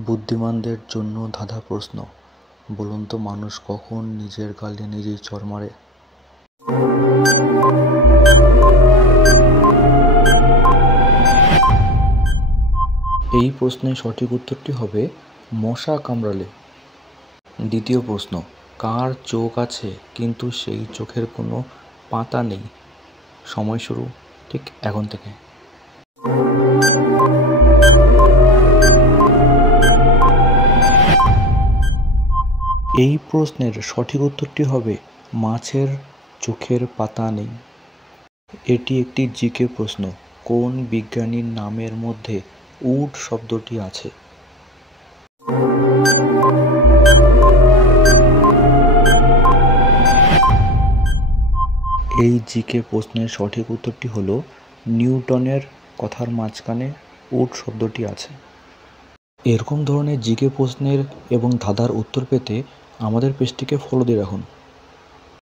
বুদ্ধিমানদের জন্য ধাঁধা প্রশ্ন। বলুন তো মানুষ কখন নিজের গালে নিজেই চড় মারে? এই প্রশ্নের সঠিক উত্তরটি হবে মশা কামড়ালে। দ্বিতীয় প্রশ্ন, কার চোখ আছে কিন্তু সেই চোখের কোনো পাতা নেই? সময় শুরু ঠিক এখন থেকে। এই প্রশ্নের সঠিক উত্তরটি হবে মাছের চোখের পাতা নেই। এটি একটি জিকে প্রশ্ন। কোন বিজ্ঞানীর নামের মধ্যে উড শব্দটি আছে? এই জিকে প্রশ্নের সঠিক উত্তরটি হলো নিউটনের কথার মাঝখানে উড শব্দটি আছে। এরকম ধরনের জিকে প্রশ্নের এবং ধাঁধার উত্তর পেতে আমাদের পেজটিকে ফলো দিয়ে রাখুন।